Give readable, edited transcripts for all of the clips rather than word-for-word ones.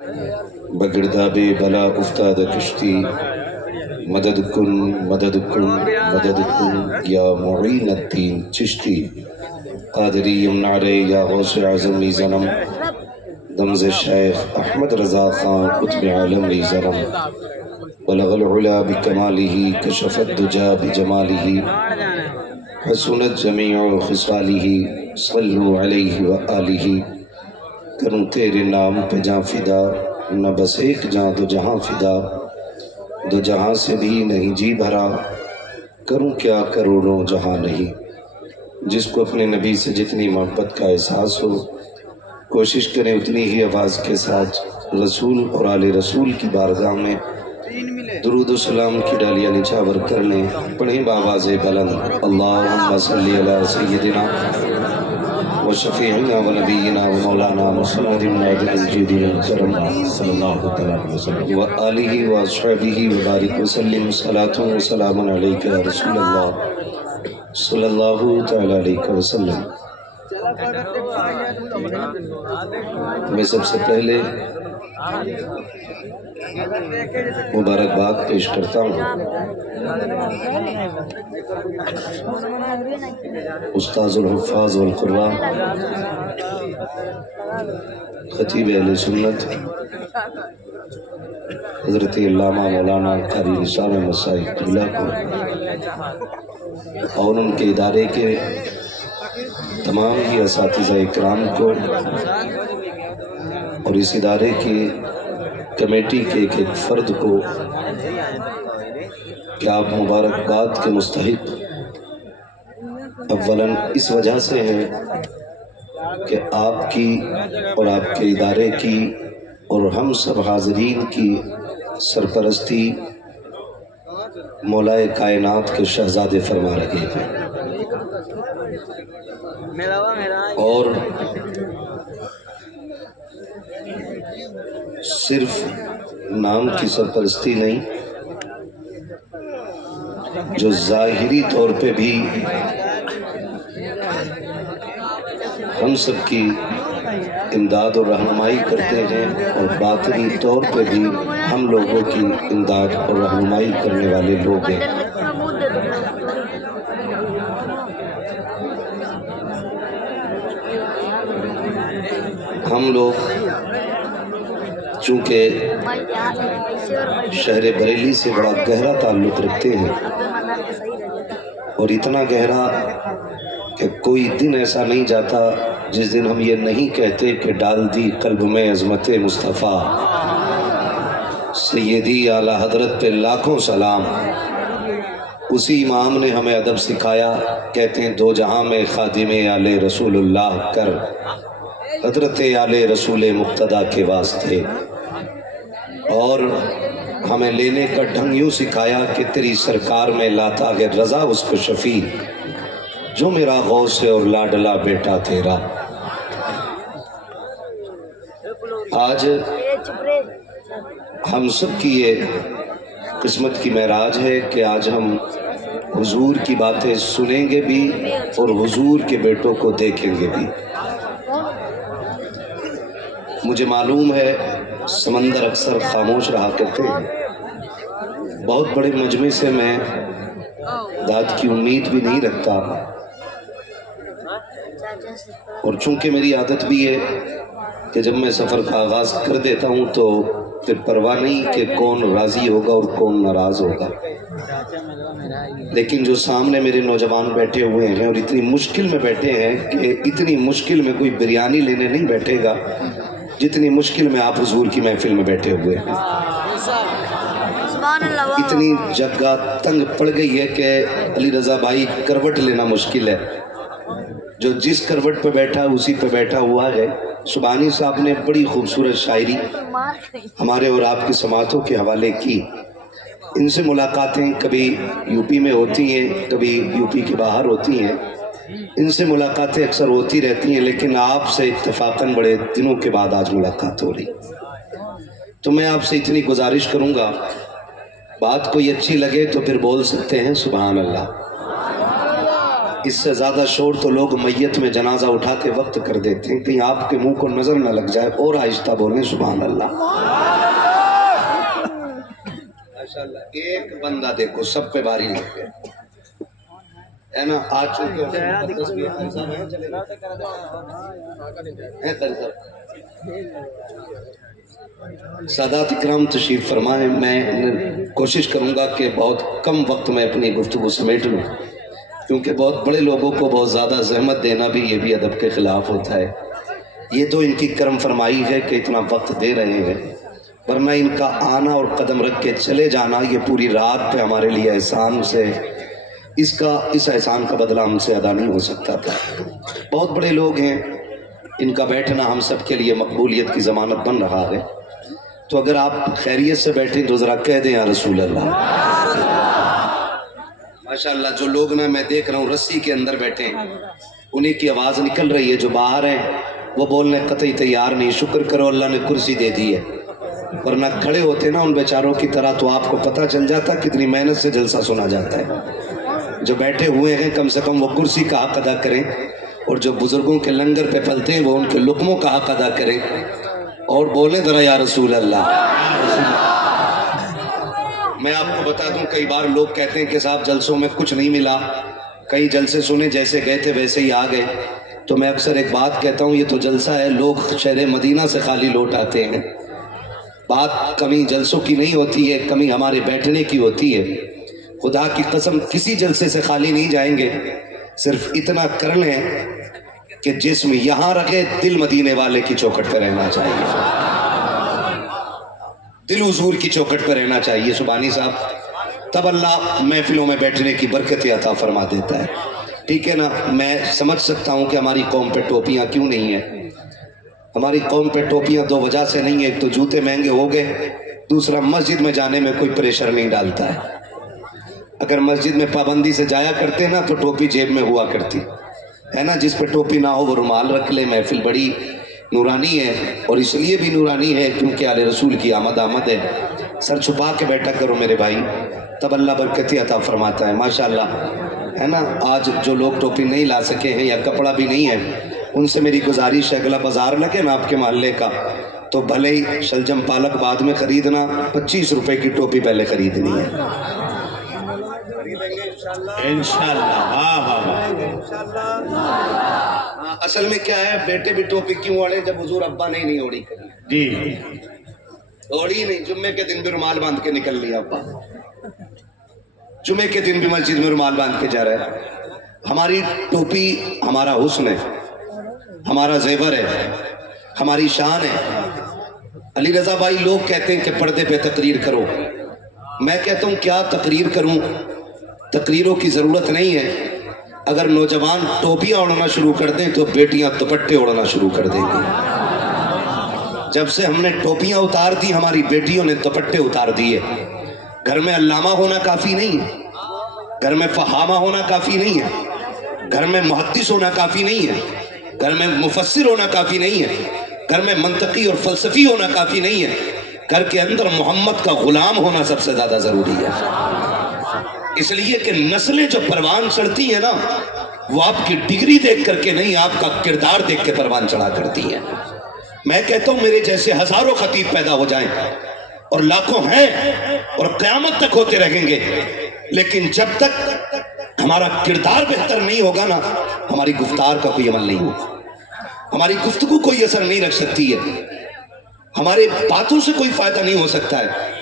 بگرداب بلا افتاد کشتی مدد کن مدد کن مدد کن یا معین الدین چشتی قادری یمنعرے یا غوث اعظم ای زنم دمز شیخ احمد رضا خان قطب عالم ای زنم بلغ العلا بکمالہ کشف الدجا بجمالہ حسنت جمیع خصالہ صلو علیہ وآلہ کروں تیرے نام پہ جاں فدا نہ بس ایک جاں دو جہاں فدا دو جہاں سے بھی نہیں جی بھرا کروں کیا کروڑوں جہاں نہیں۔ جس کو اپنے نبی سے جتنی محبت کا احساس ہو کوشش کریں اتنی ہی آواز کے ساتھ رسول اور آل رسول کی بارگاہ میں درود و سلام کی ڈالیاں نچھاور کر لیں۔ پڑھیں بآواز بلند اللہم صلی علی سیدنا و شفیعنا و نبینا و مولانا محمد نادر الجود والکرم صلی اللہ علیہ وسلم و آلہ و اصحابہ و بارک وسلم صلاة و سلام علیکہ یا رسول اللہ صلی اللہ تعالی علیہ وسلم۔ میں سب سے پہلے مبارکباد پیش کرتا ہوں استاذ الحفاظ والقراء خطیب اہل سنت حضرت علامہ مولانا قاری نثار احمد صاحب قبلہ کو اور ان کے ادارے کے تمام ہی اساتذہ اکرام کو اور اس ادارے کی کمیٹی کے ایک ایک فرد کو کہ آپ مبارکباد کے مستحق اولاً اس وجہ سے ہیں کہ آپ کی اور آپ کے ادارے کی اور ہم سب حاضرین کی سرپرستی مولا کائنات کے شہزادے فرما رہے ہیں اور صرف نام کی سرپرستی نہیں جو ظاہری طور پہ بھی ہم سب کی امداد اور رہنمائی کرتے ہیں اور باطنی طور پہ بھی ہم لوگوں کی امداد اور رہنمائی کرنے والے لوگ ہیں۔ ہم لوگ چونکہ شہر بریلی سے بڑا گہرا تعلق رکھتے ہیں اور اتنا گہرا کہ کوئی دن ایسا نہیں جاتا جس دن ہم یہ نہیں کہتے کہ ڈال دی قلب میں عظمت مصطفیٰ سیدی اعلیٰ حضرت پہ لاکھوں سلام۔ اسی امام نے ہمیں ادب سکھایا، کہتے ہیں دو جہاں میں خادم آل رسول اللہ کر حضرت آل رسول مقتدیٰ کے واسطے، اور ہمیں لینے کا ڈھنگ یوں سکھایا کہ تیری سرکار میں لاتا ہے رضا اس کو شفیع جو میرا غوث ہے اور لاڈلا بیٹا تیرا۔ آج ہم سب کی یہ قسمت کی معراج ہے کہ آج ہم حضور کی باتیں سنیں گے بھی اور حضور کے بیٹوں کو دیکھیں گے بھی۔ مجھے معلوم ہے سمندر اکثر خاموش رہا کرتے ہیں، بہت بڑے مجمع سے میں داد کی امید بھی نہیں رکھتا، اور چونکہ میری عادت بھی ہے کہ جب میں سفر کا آغاز کر دیتا ہوں تو پھر پرواہ نہیں کہ کون راضی ہوگا اور کون ناراض ہوگا، لیکن جو سامنے میرے نوجوان بیٹھے ہوئے ہیں اور اتنی مشکل میں بیٹھے ہیں کہ اتنی مشکل میں کوئی بریانی لینے نہیں بیٹھے گا جتنی مشکل میں آپ حضور کی محفل میں بیٹھے ہوئے ہیں۔ اتنی جگہ تنگ پڑ گئی ہے کہ علی رضا بھائی کروٹ لینا مشکل ہے، جو جس کروٹ پہ بیٹھا اسی پہ بیٹھا ہوا ہے۔ سبحانی صاحب نے بڑی خوبصورت شاعری ہمارے اور آپ کی سماعتوں کے حوالے کی۔ ان سے ملاقاتیں کبھی یو پی میں ہوتی ہیں، کبھی یو پی کے باہر ہوتی ہیں، ان سے ملاقاتیں اکثر ہوتی رہتی ہیں، لیکن آپ سے اتفاقاً بڑے دنوں کے بعد آج ملاقات ہو رہی۔ تو میں آپ سے اتنی گزارش کروں گا، بات کوئی اچھی لگے تو پھر بول سکتے ہیں سبحان اللہ، اس سے زیادہ شور تو لوگ میت میں جنازہ اٹھا کے وقت کر دیتے ہیں، کہیں آپ کے منہ کو نظر نہ لگ جائے، اور آہستہ بولیں سبحان اللہ۔ ماشاءاللہ ایک بندہ دیکھو سب پہ بھاری لگ گئے ہے نا، آج چونکہ سادات اکرام تشریف فرمائیں۔ میں کوشش کروں گا کہ بہت کم وقت میں اپنی گفتگو سمیٹ لوں، کیونکہ بہت بڑے لوگوں کو بہت زیادہ زحمت دینا بھی یہ بھی ادب کے خلاف ہوتا ہے۔ یہ تو ان کی کرم فرمائی ہے کہ اتنا وقت دے رہے ہیں، ورنہ ان کا آنا اور قدم رکھ کے چلے جانا یہ پوری رات پہ ہمارے لیے احسان سے اس احسان کا بدلہ ہم سے ادا نہیں ہو سکتا تھا۔ بہت بڑے لوگ ہیں، ان کا بیٹھنا ہم سب کے لیے مقبولیت کی ضمانت بن رہا ہے، تو اگر آپ خیریت سے بیٹھیں تو ذرا کہہ دیں یا رسول اللہ۔ ماشاءاللہ جو لوگ نا میں دیکھ رہا ہوں رسی کے اندر بیٹھے ہیں، انہیں کی آواز نکل رہی ہے، جو باہر ہیں وہ بولنے قطعی تیار نہیں۔ شکر کرو اللہ نے کرسی دے دی ہے، ورنہ کھڑے ہوتے نا ان بیچاروں کی طرح تو آپ کو پتہ چل جاتا کتنی محنت سے جلسہ سنا جاتا ہے۔ جو بیٹھے ہوئے ہیں کم سے کم وہ کرسی کا حق ادا کریں، اور جو بزرگوں کے لنگر پہ پلتے ہیں وہ ان کے لقموں کا حق ادا کریں، اور بولیں ذرا یا رسول اللہ۔ میں آپ کو بتا دوں کئی بار لوگ کہتے ہیں کہ صاحب جلسوں میں کچھ نہیں ملا، کئی جلسے سنے جیسے گئے تھے ویسے ہی آ گئے، تو میں اکثر ایک بات کہتا ہوں، یہ تو جلسہ ہے، لوگ شہر مدینہ سے خالی لوٹ آتے ہیں۔ بات کمی جلسوں کی نہیں ہوتی ہے، کمی ہمارے بیٹھنے کی ہوتی ہے۔ خدا کی قسم کسی جلسے سے خالی نہیں جائیں گے، صرف اتنا کر لیں کہ جسم یہاں رکھے، دل مدینے والے کی چوکھٹ پہ رہنا چاہیے، دل حضور کی چوکھٹ پہ رہنا چاہیے سبحانی صاحب، تب اللہ محفلوں میں بیٹھنے کی برکت عطا فرما دیتا ہے۔ ٹھیک ہے نا، میں سمجھ سکتا ہوں کہ ہماری قوم پہ ٹوپیاں کیوں نہیں ہیں۔ ہماری قوم پہ ٹوپیاں دو وجہ سے نہیں ہیں، ایک تو جوتے مہنگے ہو گئے، دوسرا مسجد میں جانے میں کوئی پریشر نہیں ڈالتا ہے۔ اگر مسجد میں پابندی سے جایا کرتے نا تو ٹوپی جیب میں ہوا کرتی ہے نا، جس پہ ٹوپی نہ ہو وہ رومال رکھ لے۔ محفل بڑی نورانی ہے، اور اس لیے بھی نورانی ہے کیونکہ آل رسول کی آمد ہے۔ سر چھپا کے بیٹھا کرو میرے بھائی، تب اللہ برکتی عطا فرماتا ہے ماشاءاللہ، ہے نا۔ آج جو لوگ ٹوپی نہیں لا سکے ہیں یا کپڑا بھی نہیں ہے، ان سے میری گزارش ہے، اگلا بازار لگے نا آپ کے محلے کا تو بھلے ہی شلجم پالک بعد میں خریدنا، 25 روپے کی ٹوپی پہلے خریدنی ہے انشاءاللہ۔ اصل میں کیا ہے، بیٹے بھی ٹوپی کیوں اوڑے جب حضور ابا نے نہیں اوڑی کری جی، اوڑی نہیں، جمعے کے دن بھی رومال باندھ کے نکل لیا ابا، جمعے کے دن بھی مسجد میں رومال باندھ کے جا رہا ہے۔ ہماری ٹوپی ہمارا حسن ہے، ہمارا زیور ہے، ہماری شان ہے۔ علی رضا بھائی لوگ کہتے ہیں کہ پردے پہ تقریر کرو، میں کہتا ہوں کیا تقریر کروں، تقریروں کی ضرورت نہیں ہے۔ اگر نوجوان ٹوپیاں اوڑھنا شروع کر دیں تو بیٹیاں دوپٹے اوڑھنا شروع کر دیں گی۔ جب سے ہم نے ٹوپیاں اتار دی ہماری بیٹیوں نے دوپٹے اتار دیے۔ گھر میں علامہ ہونا کافی نہیں ہے، گھر میں فہامہ ہونا کافی نہیں ہے، گھر میں محدث ہونا کافی نہیں ہے، گھر میں مفسر ہونا کافی نہیں ہے، گھر میں منطقی اور فلسفی ہونا کافی نہیں ہے، گھر کے اندر محمد کا غلام ہونا سب سے زیادہ ضروری ہے۔ اس لیے کہ نسلیں جو پروان چڑھتی ہیں نا، وہ آپ کی ڈگری دیکھ کر کے نہیں، آپ کا کردار دیکھ کے پروان چڑھا کرتی ہیں۔ میں کہتا ہوں میرے جیسے ہزاروں خطیب پیدا ہو جائیں، اور لاکھوں ہیں اور قیامت تک ہوتے رہیں گے، لیکن جب تک ہمارا کردار بہتر نہیں ہوگا نا، ہماری گفتار کا کوئی عمل نہیں ہوگا، ہماری گفتگو کوئی اثر نہیں رکھ سکتی ہے، ہمارے باتوں سے کوئی فائدہ نہیں ہو سکتا ہے۔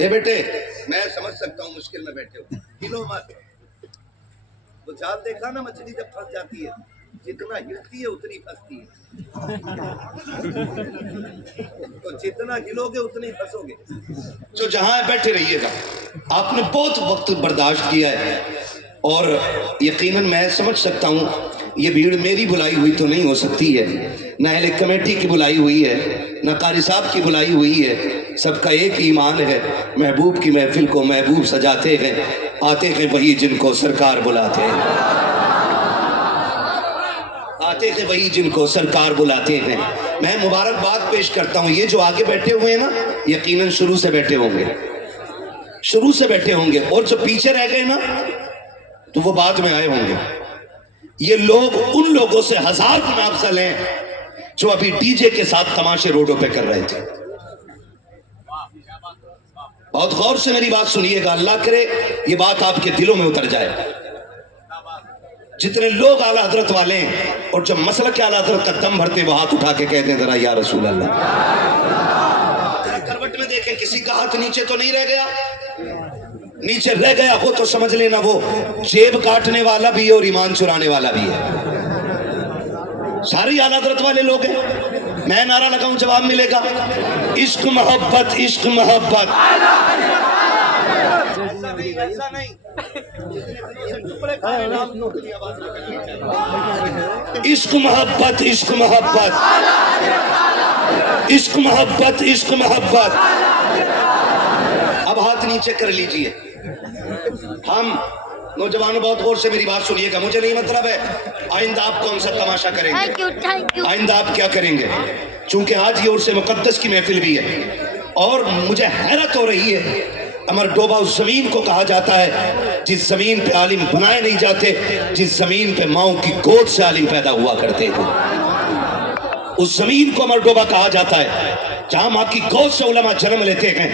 اے بیٹے میں سمجھ سکتا ہوں مشکل میں بیٹھے ہو، کلو مت وہ جال دیکھا نا، مچھلی جب پھنس جاتی ہے جتنا ہلتی ہے اتنی پھنستی ہے، تو جتنا ہلو گے اتنی پھنسو گے۔ جو جہاں بیٹھے رہیے گا، آپ نے بہت وقت برداشت کیا ہے، اور یقیناً میں سمجھ سکتا ہوں یہ بھیڑ میری بلائی ہوئی تو نہیں ہو سکتی ہے، نہ اہل کمیٹی کی بلائی ہوئی ہے، نہ قاری صاحب کی بلائی ہوئی ہے، سب کا ایک ایمان ہے، محبوب کی محفل کو محبوب سجاتے ہیں، آتے ہیں وہی جن کو سرکار بلاتے ہیں، آتے ہیں وہی جن کو سرکار بلاتے ہیں۔ میں مبارکباد پیش کرتا ہوں، یہ جو آگے بیٹھے ہوئے ہیں نا، یقیناً شروع سے بیٹھے ہوں گے، شروع سے بیٹھے ہوں گے، اور جو پیچھے رہ گئے نا تو وہ بعد میں آئے ہوں گے۔ یہ لوگ ان لوگوں سے ہزار گنا افضل ہیں جو ابھی ڈی جے کے ساتھ تماشے روڈوں پہ کر رہے تھے. بہت غور سے میری بات سنیے گا، اللہ کرے یہ بات آپ کے دلوں میں اتر جائے. جتنے لوگ اعلیٰ حضرت والے ہیں اور جب مسلک اعلیٰ حضرت کا دم بھرتے وہ ہاتھ اٹھا کے کہتے ہیں ذرا یا رسول اللہ. کروٹ میں دیکھیں کسی کا ہاتھ نیچے تو نہیں رہ گیا، نیچے رہ گیا ہو تو سمجھ لینا وہ جیب کاٹنے والا بھی ہے اور ایمان چرانے والا بھی ہے. سارے اعلیٰ حضرت والے لوگ ہیں. میں نعرہ لگاؤں جواب ملے گا. عشق محبت عشق محبت. عشق محبت عشق محبت عشق محبت عشق محبت. اب ہاتھ نیچے کر لیجئے. ہم نوجوانوں بہت غور سے میری بات سنیے گا، مجھے نہیں مطلب ہے آئندہ آپ کون سا تماشا کریں گے، آئندہ آپ کیا کریں گے. چونکہ آج یہ عرس مقدس کی محفل بھی ہے اور مجھے حیرت ہو رہی ہے. امر ڈوبا اس زمین کو کہا جاتا ہے جس زمین پہ عالم بنائے نہیں جاتے، جس زمین پہ ماؤں کی گود سے عالم پیدا ہوا کرتے تھے. اس زمین کو امر ڈوبا کہا جاتا ہے جہاں ماں کی گود سے علماء جنم لیتے ہیں.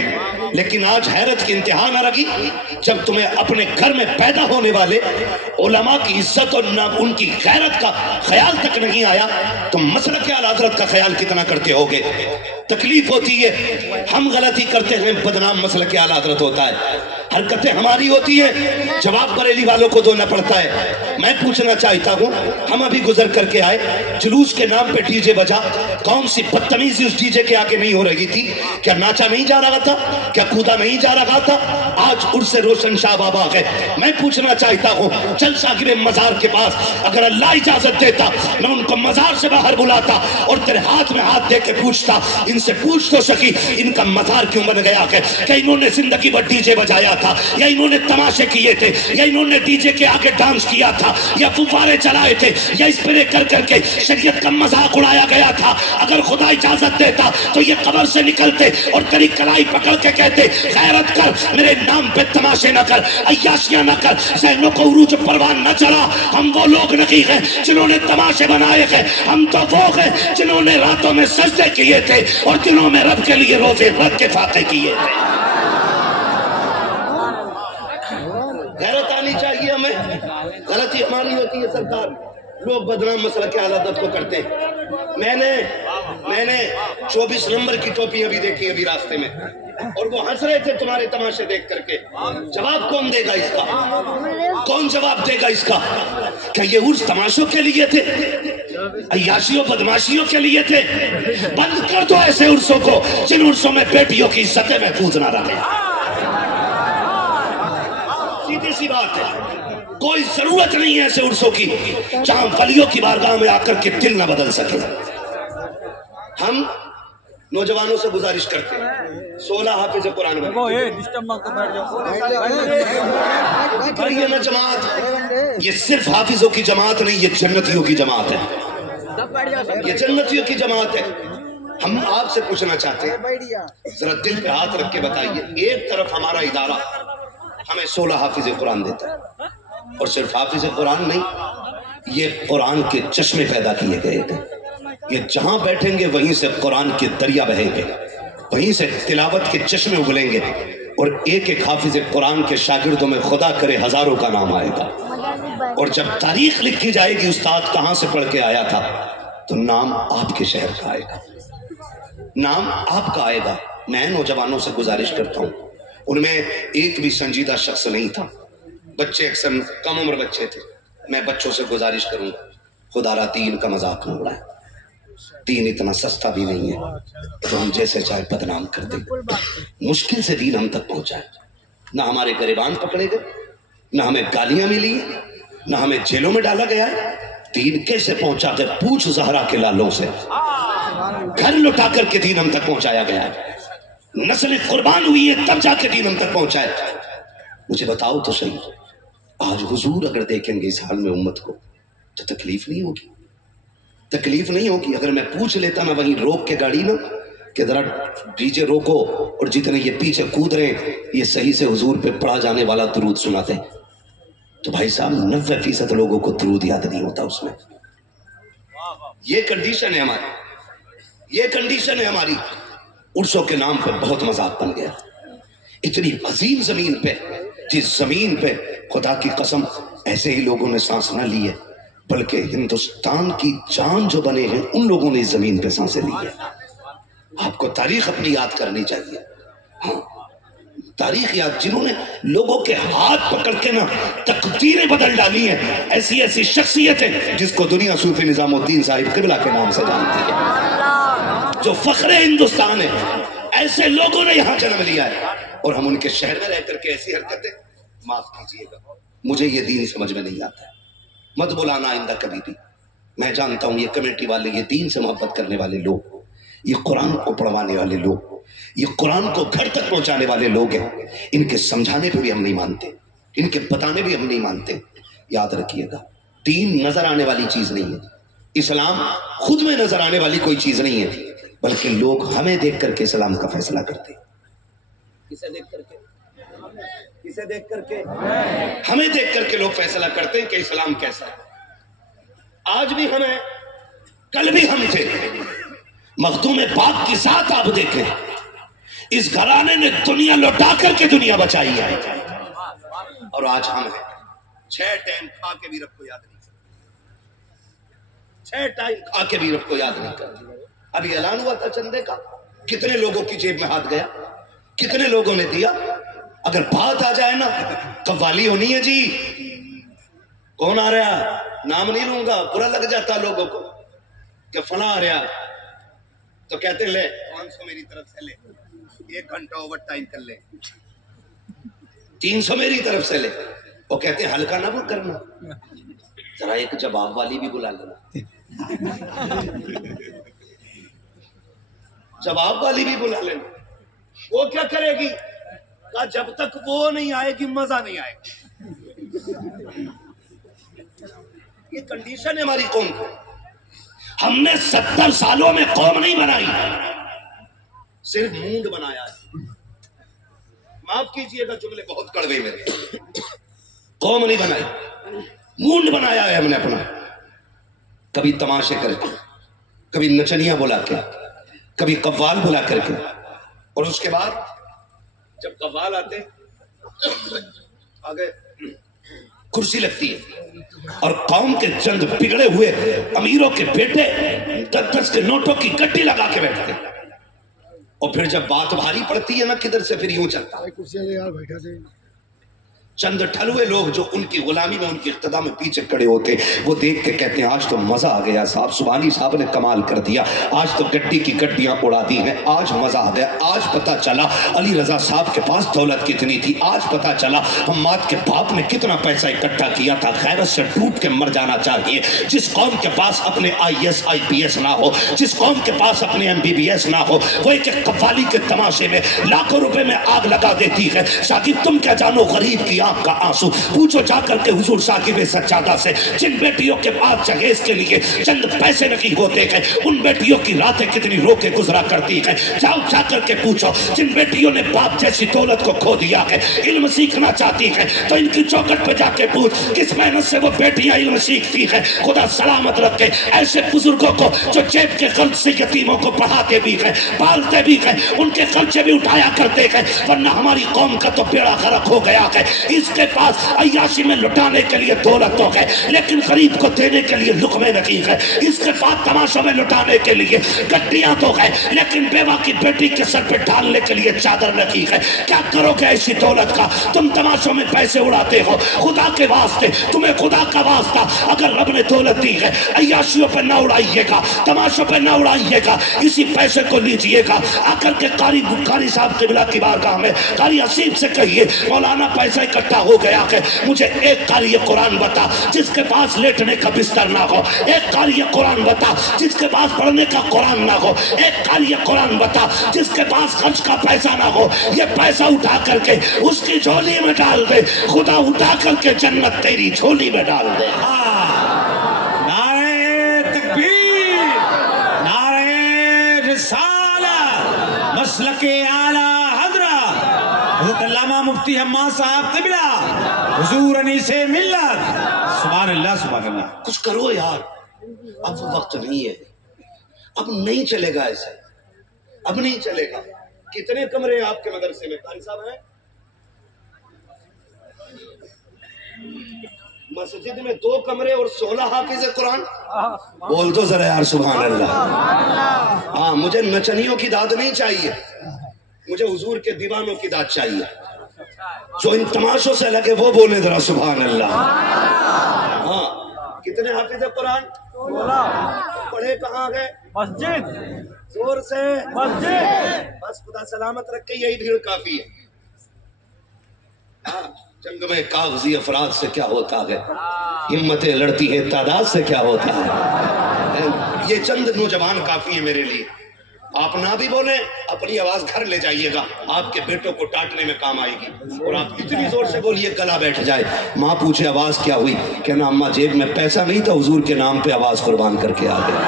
لیکن آج حیرت کی انتہا نہ رگی جب تمہیں اپنے گھر میں پیدا ہونے والے علماء کی عزت اور ان کی غیرت کا خیال تک نہیں آیا تم مسلک اعلیٰ حضرت کا خیال کتنا کرتے ہوگے. تکلیف ہوتی ہے، ہم غلطی کرتے ہیں بدنام مسلک اعلیٰ حضرت ہوتا ہے. حرکتیں ہماری ہوتی ہیں، جواب بریلی والوں کو دینا پڑتا ہے. میں پوچھنا چاہتا ہوں، ہم ابھی گزر کر کے آئے، جلوس کے نام پہ ڈی جے بجا. کون سی بدتمیزی اس ڈی جے کے آگے نہیں ہو رہی تھی؟ کیا ناچا نہیں جا رہا تھا؟ کیا کودا نہیں جا رہا تھا؟ آج عرس روشن شاہ بابا ہے. میں پوچھنا چاہتا ہوں، جلسہ گرے مزار کے پاس اگر اللہ اجازت دیتا میں ان کو مزار سے باہر بلاتا اور تیرے ہاتھ میں ہاتھ دے کے پوچھتا، ان سے پوچھ تو سکی ان کا مزار کیوں بن گیا ہے؟ کہ انہوں نے زندگی بھر ڈی جے بجایا تھا، یا انہوں نے تماشے کیے تھے، یا انہوں نے ڈی جے کے آگے ڈانس کیا تھا، یا فوارے چلائے تھے، یا اسپرے کر کر کے شریعت کا مذاق اڑایا گیا تھا. اگر خدا اجازت دیتا تو یہ قبر سے نکلتے اور تیری کلائی پکڑ کے کہتے غیرت کر، میرے نام پہ تماشے نہ کر، عیاشیاں نہ کر، ذہنوں کو عروج پروان نہ چڑھا. ہم وہ لوگ نہیں ہیں جنہوں نے تماشے بنائے ہیں، ہم تو وہ ہیں جنہوں نے راتوں میں سجدے کیے تھے اور دنوں میں رب کے لیے روزے رکھ کے فاتح کیے تھے. غیرت آنی چاہیے ہمیں. غلطی ہماری ہوتی ہے سرکار، لوگ بدنام مسلک اعلیٰ حضرت کو کرتے. میں نے 24 نمبر کی ٹوپی ابھی دیکھی ابھی راستے میں، اور وہ ہنس رہے تھے تمہارے تماشے دیکھ کر کے. جواب کون دے گا اس کا؟ کون جواب دے گا اس کا؟ کہ یہ عرس تماشوں کے لیے تھے، عیاشیوں بدماشیوں کے لیے تھے؟ بند کر دو ایسے عرسوں کو جن عرسوں میں بیٹیوں کی عزتیں محفوظ نہ رہے. سیدھی سی بات ہے، کوئی ضرورت نہیں ہے ایسے عرسوں کی جہاں ولیوں کی بارگاہ میں آ کر کے دل نہ بدل سکے. ہم نوجوانوں سے گزارش کرتے ہیں 16 حافظ قرآن میں یہ نہ جماعت، یہ صرف حافظوں کی جماعت نہیں، یہ جنتیوں کی جماعت ہے، یہ جنتیوں کی جماعت ہے. ہم آپ سے پوچھنا چاہتے ہیں، ذرا دل پہ ہاتھ رکھ کے بتائیے، ایک طرف ہمارا ادارہ ہمیں 16 حافظ قرآن دیتا ہے، اور صرف حافظ قرآن نہیں، یہ قرآن کے چشمے پیدا کیے گئے تھے. یہ جہاں بیٹھیں گے وہیں سے قرآن کے دریا بہیں گے، وہیں سے تلاوت کے چشمے ابلیں گے، اور ایک ایک حافظ قرآن کے شاگردوں میں خدا کرے ہزاروں کا نام آئے گا. اور جب تاریخ لکھی جائے گی استاد کہاں سے پڑھ کے آیا تھا، تو نام آپ کے شہر کا آئے گا، نام آپ کا آئے گا. میں نوجوانوں سے گزارش کرتا ہوں، ان میں ایک بھی سنجیدہ شخص نہیں تھا، بچے اکثر کم عمر بچے تھے. میں بچوں سے گزارش کروں، خدا را دین کا مذاق نہ اڑائے. دین اتنا سستا بھی نہیں ہے تو ہم جیسے چاہے بدنام کر دیں. مشکل سے دین ہم تک پہنچائے، نہ ہمارے گریبان پکڑے گئے، نہ ہمیں گالیاں ملی، نہ ہمیں جیلوں میں ڈالا گیا ہے. دین کیسے پہنچا گیا؟ پوچھ زہرا کے لالوں سے. گھر لٹا کر کے دین ہم تک پہنچایا گیا ہے، نسلیں قربان ہوئی ہے تب جا کے دین ہم تک پہنچا ہے. مجھے بتاؤ تو صحیح، آج حضور اگر دیکھیں گے اس حال میں امت کو تو تکلیف نہیں ہوگی؟ تکلیف نہیں ہوگی؟ اگر میں پوچھ لیتا نا وہیں روک کے گاڑی نا کہ ذرا ڈی جے روکو، اور جتنے یہ پیچھے کود رہے ہیں یہ صحیح سے حضور پہ پڑھا جانے والا درود سناتے ہیں، تو بھائی صاحب 90% لوگوں کو درود یاد نہیں ہوتا اس میں. یہ کنڈیشن ہے ہماری، یہ کنڈیشن ہے ہماری. عرسوں کے نام پر بہت مذاق بن گیا. اتنی عظیم زمین پہ، جس زمین پہ خدا کی قسم ایسے ہی لوگوں نے سانس نہ لی ہے، بلکہ ہندوستان کی جان جو بنے ہیں ان لوگوں نے اس زمین پہ سانسیں لی ہے. آپ کو تاریخ اپنی یاد کرنی چاہیے. ہاں تاریخ یاد، جنہوں نے لوگوں کے ہاتھ پکڑ کے نا تقدیریں بدل ڈالی ہیں، ایسی ایسی شخصیتیں جس کو دنیا صوفی نظام الدین صاحب قبلہ کے نام سے جانتی ہے، جو فخر ہندوستان ہے. ایسے لوگوں نے یہاں جنم لیا ہے اور ہم ان کے شہر میں رہ کر کے ایسی حرکتیں. معاف کیجیے گا، مجھے یہ دین سمجھ میں نہیں آتا ہے. مت بلانا آئندہ کبھی بھی. میں جانتا ہوں یہ کمیٹی والے، یہ دین سے محبت کرنے والے لوگ، یہ قرآن کو پڑھوانے والے لوگ، یہ قرآن کو گھر تک پہنچانے والے لوگ ہیں. ان کے سمجھانے پہ بھی ہم نہیں مانتے، ان کے بتانے بھی ہم نہیں مانتے. یاد رکھیے گا، دین نظر آنے والی چیز نہیں ہے. اسلام خود میں نظر آنے والی کوئی چیز نہیں ہے، بلکہ لوگ ہمیں دیکھ کر کے اسلام کا فیصلہ کرتے ہیں. کسے دیکھ کر کے؟ کسے دیکھ کر کے؟ ہمیں دیکھ کر کے لوگ فیصلہ کرتے ہیں کہ اسلام کیسا ہے. آج بھی ہمیں، کل بھی ہم تھے. مخدوم پاک کی ذات آپ دیکھیں، اس گھرانے نے دنیا لوٹا کر کے دنیا بچائی ہے، اور آج ہم ہیں 6 ٹائم کھا کے بھی رب کو یاد نہیں کرتے. 6 ٹائم کھا کے بھی رب کو یاد نہیں کرتے. ابھی اعلان ہوا تھا چندے کا، کتنے لوگوں کی جیب میں ہاتھ گیا، کتنے لوگوں نے دیا. اگر بات آ جائے نا قوالی ہونی ہے جی، کون آ رہا، نام نہیں لوں گا، برا لگ جاتا لوگوں کو کہ فلاں آ رہا، تو کہتے لے 500 میری طرف سے لے، 1 گھنٹہ اوور ٹائم کر لے، 300 میری طرف سے لے. وہ کہتے ہیں ہلکا نہ کرنا، ذرا ایک جواب والی بھی بلا لینا، جواب والی بھی بلا لینا. وہ کیا کرے گی؟ کہا جب تک وہ نہیں آئے گی مزہ نہیں آئے گا. یہ کنڈیشن ہے ہماری قوم کو. ہم نے 70 سالوں میں قوم نہیں بنائی، صرف مونڈ بنایا ہے. معاف کیجئے گا جملے بہت کڑوے میرے. قوم نہیں بنائی، مونڈ بنایا ہے ہم نے اپنا. کبھی تماشے کر کے، کبھی نچنیاں بلا کے، کبھی قوال بلا کر کے، اور اس کے بعد جب قوال آتے آگے کرسی لگتی ہے اور قوم کے چند بگڑے ہوئے امیروں کے بیٹے 10 کے نوٹوں کی گٹی لگا کے بیٹھتے ہیں. اور پھر جب بات بھاری پڑتی ہے نا کدھر سے، پھر یوں چلتا ہے. چند ٹھلوے لوگ جو ان کی غلامی میں، ان کی اقتدا میں پیچھے کھڑے ہوتے، وہ دیکھ کے کہتے ہیں آج تو مزہ آ گیا صاحب، سبحانی صاحب نے کمال کر دیا، آج تو گٹی کی گٹیاں اڑا دی ہیں، آج مزہ آ گیا. آج پتا چلا علی رضا صاحب کے پاس دولت کتنی تھی، آج پتا چلا حماد کے باپ نے کتنا پیسہ اکٹھا کیا تھا. غیرت سے ڈوب کے مر جانا چاہیے. جس قوم کے پاس اپنے IAS IPS نہ ہو، جس قوم کے پاس اپنے MBBS نہ ہو، وہ ایک قوالی کے تماشے میں لاکھوں روپے میں آگ لگا دیتی ہے. شاکر تم کیا جانو غریب کی آنکھ کا آنسو. پوچھو جا کر کے حضور ثاقب سجادہ سے، جن بیٹیوں کے پاس جہیز کے لیے چند پیسے نہیں ہوتے ہیں، ان بیٹیوں کی راتیں کتنی رو کے گزرا کرتی ہیں. جاؤ جا کر کے پوچھو جن بیٹیوں نے باپ جیسی دولت کو کھو دیا ہے، علم سیکھنا چاہتی ہیں تو ان کی چوکٹ پہ جا کے پوچھ کس محنت سے وہ بیٹیاں علم سیکھتی ہیں. خدا سلامت رکھے ایسے بزرگوں کو جو جیب کے خرچ سے یتیموں کو پڑھاتے بھی ہیں، پالتے بھی ہیں، ان کے خرچے بھی اٹھایا کرتے ہیں. ورنہ ہماری قوم کا تو بیڑا غرق ہو گیا ہے. اس کے پاس عیاشی میں لٹانے کے لیے دولت تو ہے، لیکن غریب کو دینے کے لیے لقمے نہیں ہے. اس کے بعد تماشوں میں لٹانے کے لیے گٹیاں تو ہے، لیکن بیوہ کی بیٹی کے سر پہ ڈالنے کے لیے چادر نہیں ہے. کیا کرو گے ایسی دولت کا؟ تم تماشوں میں پیسے اڑاتے ہو. خدا کے واسطے، تمہیں خدا کا واسطہ، اگر رب نے دولت دی ہے عیاشیوں پہ نہ اڑائیے گا، تماشوں پہ نہ اڑائیے گا. اسی پیسے کو لیجئے گا، آ کر کے قاری صاحب قبلہ کی بارگاہ میں قاری حسیب سے کہیے مولانا پیسہ اکٹھا ہو گیا ہے، مجھے ایک قاری قرآن بتا جس کے پاس لیٹنے کا بستر نہ ہو، ایک قاری قرآن بتا جس کے پاس پڑھنے کا قرآن نہ ہو، ایک قاری قرآن بتا جس کے پاس خرچ کا پیسہ نہ ہو. یہ پیسہ اٹھا کر کے اس کی جھولی میں ڈال دے، خدا اٹھا کر کے جنت تیری جھولی میں ڈال دے. نعرہ تکبیر، نعرہ رسالہ، مسلک اعلیٰ حضرت حضرت علامہ مفتی حماد صاحب قبلہ حضور انیس ملت. سبحان اللہ سبحان اللہ. کچھ کرو یار، اب وہ وقت نہیں ہے، اب نہیں چلے گا ایسے، اب نہیں چلے گا. کتنے کمرے ہیں آپ کے مدرسے میں؟ قاری صاحب ہیں؟ مسجد میں 2 کمرے اور 16 حافظ قرآن. بول تو ذرا یار سبحان اللہ. ہاں مجھے نچنیوں کی داد نہیں چاہیے، مجھے حضور کے دیوانوں کی داد چاہیے. جو ان تماشوں سے لگے وہ بولے ذرا سبحان اللہ. ہاں کتنے حافظ قرآن؟ پڑھے کہاں گئے؟ مسجد. زور سے مسجد. بس خدا سلامت رکھے، یہی بھیڑ کافی ہے. ہاں جنگ میں کاغذی افراد سے کیا ہوتا ہے، ہمتیں لڑتی ہیں تعداد سے کیا ہوتا ہے. یہ چند نوجوان کافی ہیں میرے لیے. آپ نہ بھی بولیں، اپنی آواز گھر لے جائیے گا، آپ کے بیٹوں کو ڈانٹنے میں کام آئے گی. اور آپ اتنی زور سے بولیے گلا بیٹھ جائے، ماں پوچھے آواز کیا ہوئی، کہنا اماں جیب میں پیسہ نہیں تھا، حضور کے نام پہ آواز قربان کر کے آ گئے.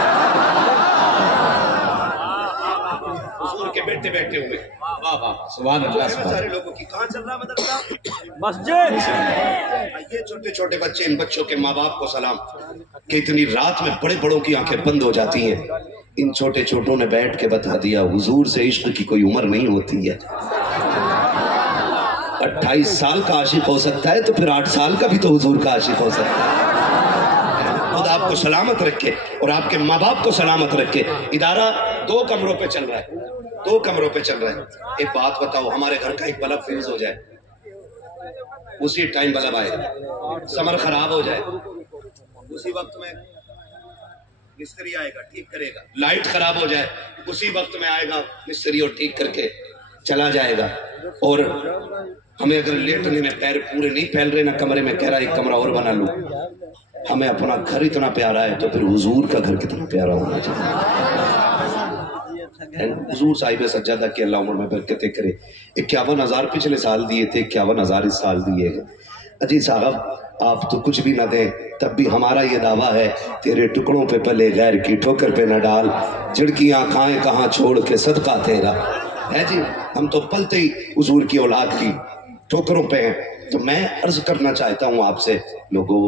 حضور کے بیٹے بیٹھے ہوئے. سبحان اللہ سبحان سارے لوگوں کی کہاں چل رہا مدرسہ؟ مسجد. یہ چھوٹے چھوٹے بچے، ان بچوں کے ماں باپ کو سلام کہ اتنی رات میں بڑے بڑوں کی آنکھیں بند ہو جاتی ہیں. ان چھوٹے چھوٹوں نے بیٹھ کے بتا دیا حضور سے عشق کی کوئی عمر نہیں ہوتی ہے. 28 سال کا عاشق ہو سکتا ہے تو پھر 8 سال کا بھی تو حضور کا عاشق ہو سکتا ہے. خدا آپ کو سلامت رکھے اور آپ کے ماں باپ کو سلامت رکھے. ادارہ 2 کمروں پہ چل رہا ہے، 2 کمروں پہ چل رہا ہے. ایک بات بتاؤ، ہمارے گھر کا ایک بلب فیوز ہو جائے، اسی ٹائم بلب آئے گا. سمر خراب ہو جائے، اسی وقت میں مستری آئے گا ٹھیک کرے گا. لائٹ خراب ہو جائے، اسی وقت میں آئے گا مستری اور ٹھیک کر کے چلا جائے گا. اور ہمیں اگر لیٹنے میں پیر پورے نہیں پھیل رہے نا کمرے میں، کہہ رہا ایک کمرہ اور بنا لوں. ہمیں اپنا گھر اتنا پیارا ہے تو پھر حضور کا گھر کتنا پیارا ہونا چاہیے. حضور صاحب سجادہ کی اللہ عمر میں برکتیں کرے. 51,000 پچھلے سال دیے تھے، 51,000 اس سال دیے گئے. اجی صاحب آپ تو کچھ بھی نہ دیں تب بھی ہمارا یہ دعویٰ ہے، تیرے ٹکڑوں پہ پلے غیر کی ٹھوکر پہ نہ ڈال، جھڑکیاں کھائیں کہاں چھوڑ کے صدقہ تیرا ہے. جی ہم تو پلتے ہی حضور کی اولاد کی ٹھوکروں پہ ہیں. تو میں عرض کرنا چاہتا ہوں آپ سے لوگوں،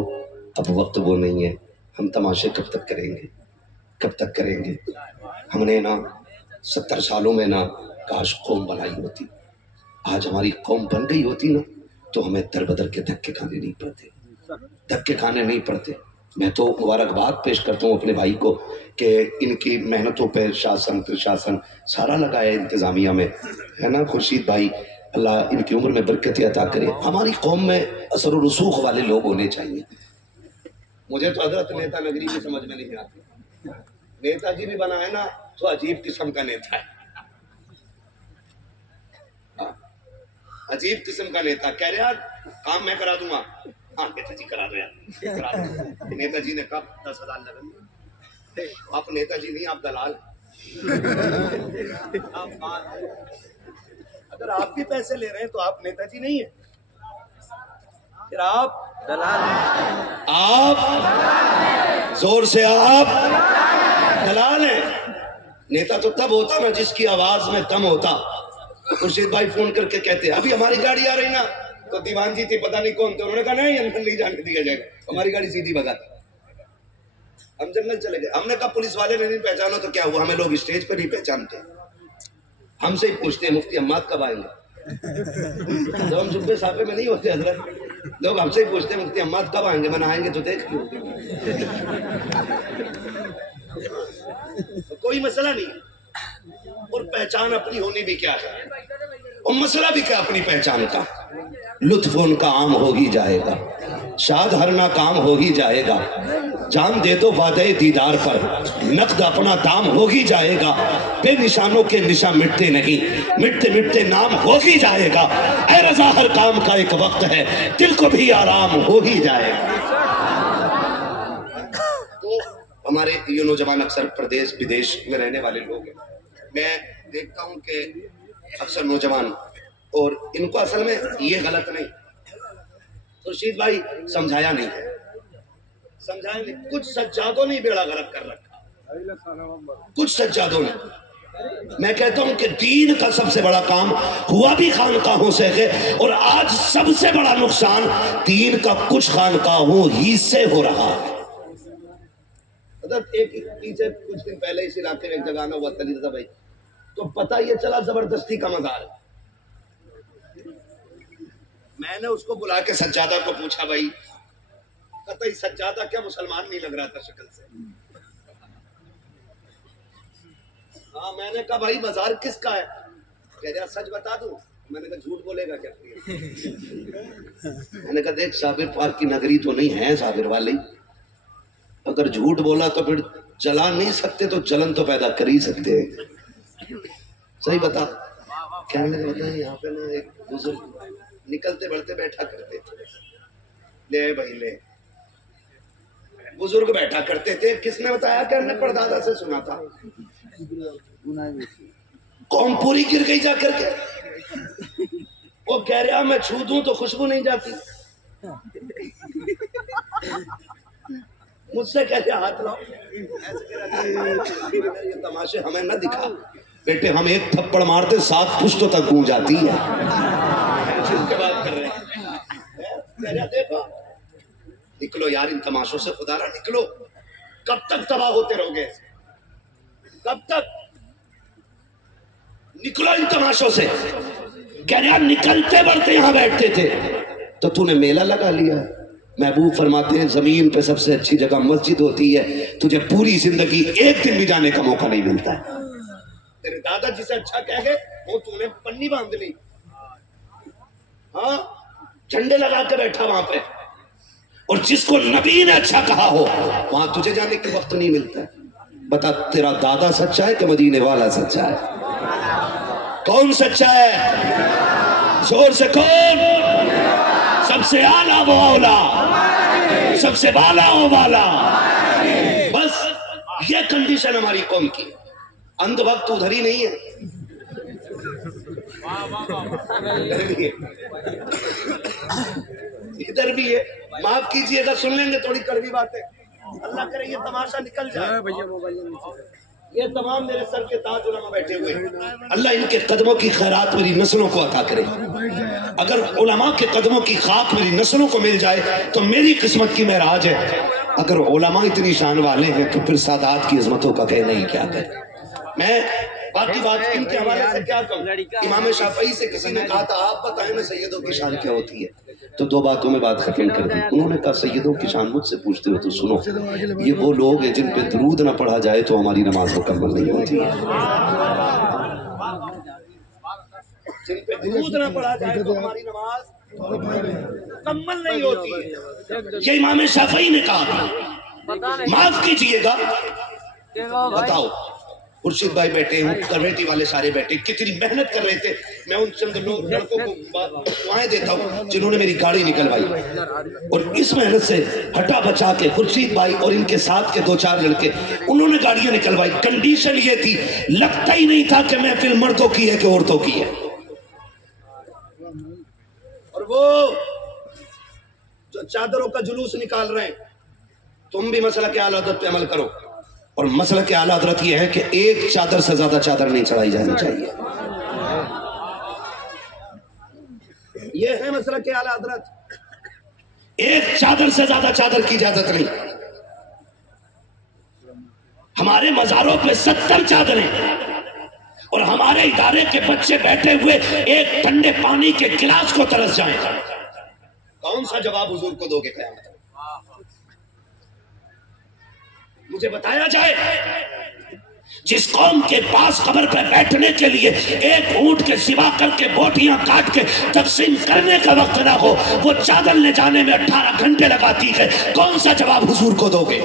اب وقت وہ نہیں ہے. ہم تماشے کب تک کریں گے، کب تک کریں گے؟ ہم نے نا 70 سالوں میں نا کاش قوم بنائی ہوتی. آج ہماری قوم بن گئی ہوتی نا تو ہمیں در بدر کے دھکے کھانے نہیں پڑتے، دھکے کھانے نہیں پڑتے. میں تو مبارکباد پیش کرتا ہوں اپنے بھائی کو کہ ان کی محنتوں پہ شاسن پرشاسن سارا لگا ہے انتظامیہ میں، ہے نا. خورشید بھائی اللہ ان کی عمر میں برکت عطا کرے. ہماری قوم میں اثر و رسوخ والے لوگ ہونے چاہیے. مجھے تو حضرت نیتا نگری کی سمجھ میں نہیں آتی. نیتا جی بھی بنا ہے نا تو عجیب قسم کا نیتا ہے، عجیب قسم کا نیتا. کہہ رہے یار کام میں کرا دوں گا. ہاں نیتا جی کرا دو یار. نیتا جی نے کہا 10,000 لگیں. آپ نیتا جی نہیں، آپ دلال. اگر آپ بھی پیسے لے رہے ہیں تو آپ نیتا جی نہیں ہیں، پھر آپ دلال ہیں. آپ زور سے آپ دلال ہیں. نیتا تو تب ہوتا نا جس کی آواز میں دم ہوتا. خورشید بھائی فون کر کے کہتے ابھی ہماری گاڑی آ رہی نا، تو دیوان جی تھی پتہ نہیں کون تھے، انہوں نے کہا نہیں اندر نہیں جانے دیا جائے گا. ہماری گاڑی سیدھی بھگاتی. ہم جنگل چلے گئے. ہم نے کہا پولیس والے نے نہیں پہچانا تو کیا ہوا، ہمیں لوگ اسٹیج پہ نہیں پہچانتے. ہم سے ہی پوچھتے ہیں مفتی حماد کب آئیں گے. تو ہم جبے صافے میں نہیں ہوتے حضرت، لوگ ہم سے ہی پوچھتے ہیں مفتی حماد کب آئیں گے. من آئیں گے تو دیکھ لو. کوئی مسئلہ نہیں. اور پہچان اپنی ہونی بھی کیا ہے، اور مسئلہ بھی کیا اپنی پہچان کا. لطف ان کا عام ہو ہی جائے گا، شاد ہر ناکام ہو ہی جائے گا. جان دے دو وعدے دیدار پر، نقد اپنا دام ہو ہی جائے گا. بے نشانوں کے نشان مٹتے نہیں، مٹتے مٹتے نام ہو ہی جائے گا. اے رضا ہر کام کا ایک وقت ہے، دل کو بھی آرام ہو ہی جائے گا. تو ہمارے یہ نوجوان اکثر پردیش بدیش میں رہنے والے لوگ ہیں. میں دیکھتا ہوں کہ اکثر نوجوان، اور ان کو اصل میں یہ غلط نہیں، خورشید بھائی سمجھایا نہیں، کچھ سجادوں نے بیڑا غرق کر رکھا. کچھ سجادوں نے میں کہتا ہوں کہ دین کا سب سے بڑا کام ہوا بھی خانقاہوں سے ہے، اور آج سب سے بڑا نقصان دین کا کچھ خانقاہوں ہی سے ہو رہا ہے۔ ایک پیچھے کچھ دن پہلے اس علاقے میں ایک جگہ آنا ہوا تلی رضا بھائی، تو پتہ یہ چلا زبردستی کا مزار ہے۔ میں نے اس کو بلا کے سجادہ کو پوچھا، بھائی قطعی سجادہ کیا مسلمان نہیں لگ رہا تھا شکل سے؟ ہاں، میں نے کہا بھائی مزار کس کا ہے؟ کہہ رہا سچ بتا دوں؟ میں نے کہا جھوٹ بولے گا کیا؟ میں نے کہا دیکھ صابر پاک کی نگری تو نہیں ہے صابر والی، اگر جھوٹ بولا تو پھر جلا نہیں سکتے تو جلن تو پیدا کر ہی سکتے ہیں۔ صحیح بتا کیا؟ میں نے بتایا یہاں پہ نا ایک بزرگ نکلتے بڑھتے بیٹھا کرتے تھے، لے بھائی لے، بزرگ بیٹھا کرتے تھے۔ کس نے بتایا؟ کہ ہم نے پردادا سے سنا تھا۔ قوم پوری گر گئی جا کر کے۔ وہ کہہ رہا میں چھو دوں تو خوشبو نہیں جاتی، مجھ سے کہتے ہاتھ لاؤ۔ یہ تماشے ہمیں نہ دکھا بیٹے، ہم ایک تھپڑ مارتے 7 پشتوں تک گونج آتی ہے۔ جس کے بات کر رہے ہیں دیکھو، نکلو یار ان تماشوں سے، خدا نہ نکلو۔ کب تک تباہ ہوتے رہو گے؟ کب تک؟ نکلو ان تماشوں سے۔ کہہ رہا نکلتے بڑھتے یہاں بیٹھتے تھے تو تو نے میلہ لگا لیا۔ محبوب فرماتے ہیں زمین پہ سب سے اچھی جگہ مسجد ہوتی ہے، تجھے پوری زندگی ایک دن بھی جانے کا موقع نہیں ملتا ہے۔ تیرے دادا جسے اچھا کہہ گئے وہ تو نے پنی باندھ لی، ہاں جھنڈے لگا کے بیٹھا وہاں پہ، اور جس کو نبی نے اچھا کہا ہو وہاں تجھے جانے کے وقت نہیں ملتا ہے۔ بتا تیرا دادا سچا ہے کہ مدینے والا سچا ہے؟ کون سچا ہے؟ زور سے کون؟ سب سے اعلیٰ وہ اولا، سب سے بالا وہ بالا۔ بس یہ کنڈیشن ہماری قوم کی۔ اندھ وقت ادھر ہی نہیں ہے، ادھر بھی ہے۔ معاف کیجئے گا، سن لیں گے تھوڑی کڑوی باتیں، اللہ کرے یہ تماشا نکل جائے۔ یہ تمام میرے سر کے تاج علماء بیٹھے ہوئے ہیں، اللہ ان کے قدموں کی خیرات میری نسلوں کو عطا کرے۔ اگر علماء کے قدموں کی خاک میری نسلوں کو مل جائے تو میری قسمت کی معراج ہے۔ اگر علماء اتنی شان والے ہیں تو پھر سادات کی عظمتوں کا کہنا ہی کیا کرے۔ میں باقی بات ان کے حوالے سے کیا کہوں؟ امام شافعی سے کسی نے کہا تھا آپ بتائیں نا سیدوں کی شان کیا ہوتی ہے، تو 2 باتوں میں بات ختم کر دی۔ انہوں نے کہا سیدوں کی شان مجھ سے پوچھتے ہو تو سنو، یہ وہ لوگ ہیں جن پہ درود نہ پڑھا جائے تو ہماری نماز مکمل نہیں ہوتی ہے۔ جن پہ درود نہ پڑھا جائے تو ہماری نماز مکمل نہیں ہوتی ہے، یہ امام شافعی نے کہا۔ معاف کیجئے گا، بتاؤ خورشید بھائی بیٹھے ہیں، کمیٹی والے سارے بیٹھے، کتنی محنت کر رہے تھے۔ میں ان چند لڑکوں کو دعائیں دیتا ہوں جنہوں نے میری گاڑی نکلوائی، اور اس محنت سے ہٹا بچا کے خورشید بھائی اور ان کے ساتھ کے 2-4 لڑکے انہوں نے گاڑیاں نکلوائی۔ کنڈیشن یہ تھی، لگتا ہی نہیں تھا کہ محفل مردوں کی ہے کہ عورتوں کی ہے۔ اور وہ جو چادروں کا جلوس نکال رہے ہیں، تم بھی مسئلہ کے اعلیٰ حضرت پہ عمل کرو، اور مسئلہ کے اعلیٰ حضرت یہ ہے کہ ایک چادر سے زیادہ چادر نہیں چڑھائی جانی چاہیے۔ یہ ہے مسئلہ کے اعلیٰ حضرت، ایک چادر سے زیادہ چادر کی اجازت نہیں۔ ہمارے مزاروں پہ 70 چادریں، اور ہمارے ادارے کے بچے بیٹھے ہوئے ایک ٹھنڈے پانی کے گلاس کو ترس جائیں، کون سا جواب حضور کو دو گے قیامت؟ مجھے بتایا جائے جس قوم کے پاس قبر پہ بیٹھنے کے لیے ایک اونٹ کے سوا کر کے بوٹیاں کاٹ کے تقسیم کرنے کا وقت نہ ہو، وہ چادر لے جانے میں 18 گھنٹے لگاتی ہے، کون سا جواب حضور کو دو گے؟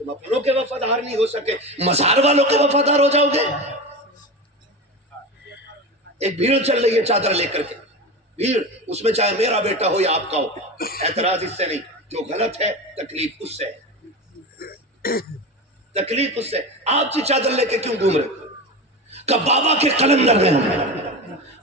تم اپنوں کے وفادار نہیں ہو سکے، مزار والوں کے وفادار ہو جاؤ گے؟ ایک بھیڑ چل رہی ہے چادر لے کر کے، بھیڑ اس میں چاہے میرا بیٹا ہو یا آپ کا ہو، اعتراض اس سے نہیں، جو غلط ہے تکلیف اس سے ہے، تکلیف اس سے۔ آپ کی چادر لے کے کیوں گھوم رہے؟ کہ بابا کے قلندر ہیں ہم،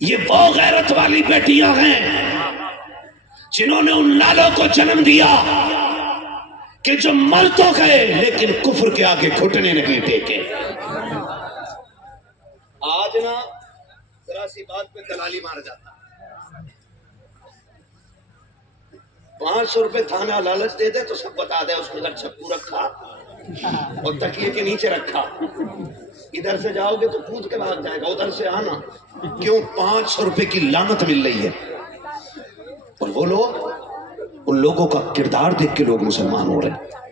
یہ وہ غیرت والی بیٹیاں ہیں جنہوں نے ان لالوں کو جنم دیا کہ جو مر تو گئے لیکن کفر کے آگے گھٹنے نہیں ٹیکے. آج نا ذرا سی بات پہ دلالی مار جاتا. 500 روپے تھانہ لالچ دے دے تو سب بتا دے اس کے گھر چپو رکھا اور تکیے کے نیچے رکھا. ادھر سے جاؤ گے تو کود کے بھاگ جائے گا, ادھر سے آنا. کیوں؟ 500 روپے کی لعنت مل رہی ہے. اور وہ لوگ, ان لوگوں کا کردار دیکھ کے لوگ مسلمان ہو رہے ہیں.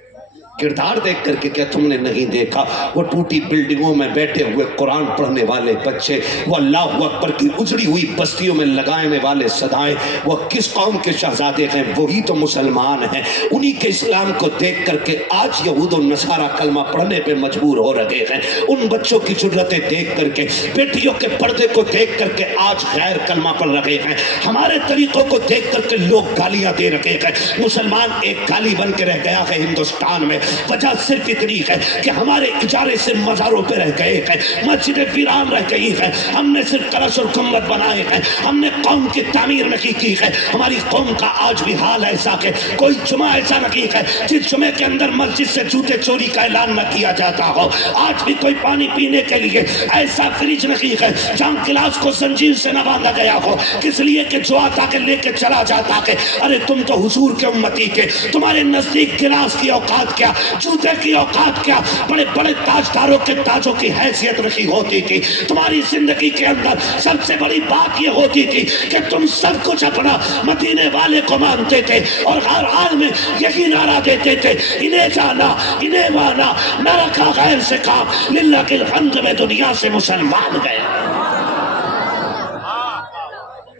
کردار دیکھ کر کے کیا تم نے نہیں دیکھا وہ ٹوٹی بلڈنگوں میں بیٹھے ہوئے قرآن پڑھنے والے بچے, وہ اللہ اکبر کی اجڑی ہوئی بستیوں میں لگانے والے صدائیں, وہ کس قوم کے شہزادے ہیں؟ وہی تو مسلمان ہیں. انہی کے اسلام کو دیکھ کر کے آج یہود و نصارہ کلمہ پڑھنے پہ مجبور ہو رہے ہیں. ان بچوں کی جرتیں دیکھ کر کے, بیٹیوں کے پردے کو دیکھ کر کے آج غیر کلمہ پڑھ رہے ہیں. ہمارے طریقوں کو دیکھ کر کے لوگ گالیاں دے رہے ہیں. مسلمان ایک گالی بن کے رہ گیا ہے ہندوستان میں. وجہ صرف اتنی ہے کہ ہمارے اجارے سے مزاروں پہ رہ گئے ہیں, مسجدیں ویران رہ گئی ہیں. ہم نے صرف کلش اور گنبد بنائے ہیں, ہم نے قوم کی تعمیر نہیں کی ہے. ہماری قوم کا آج بھی حال ایسا کہ کوئی جمعہ ایسا نہیں ہے جس جمعے کے اندر مسجد سے جوتے چوری کا اعلان نہ کیا جاتا ہو. آج بھی کوئی پانی پینے کے لیے ایسا فریج نہیں ہے جہاں گلاس کو زنجیر سے نہ باندھا گیا ہو, کس لیے کہ جو آتا کے لے کے چلا جاتا ہے. ارے تم تو حضور کے امتی کے, تمہارے نزدیک گلاس کی اوقات کیا, جوتے کی اوقات کیا, بڑے بڑے تاجداروں کے تاجوں کی حیثیت نہیں ہوتی تھی. تمہاری زندگی کے اندر سب سے بڑی بات یہ ہوتی تھی کہ تم سب کچھ اپنا مدینے والے کو مانتے تھے اور ہر حال میں یہی نعرہ دیتے تھے, انہیں جانا انہیں مانا, نہ رکھا غیر سے کام, للہ کے الحمد میں دنیا سے مسلمان گئے.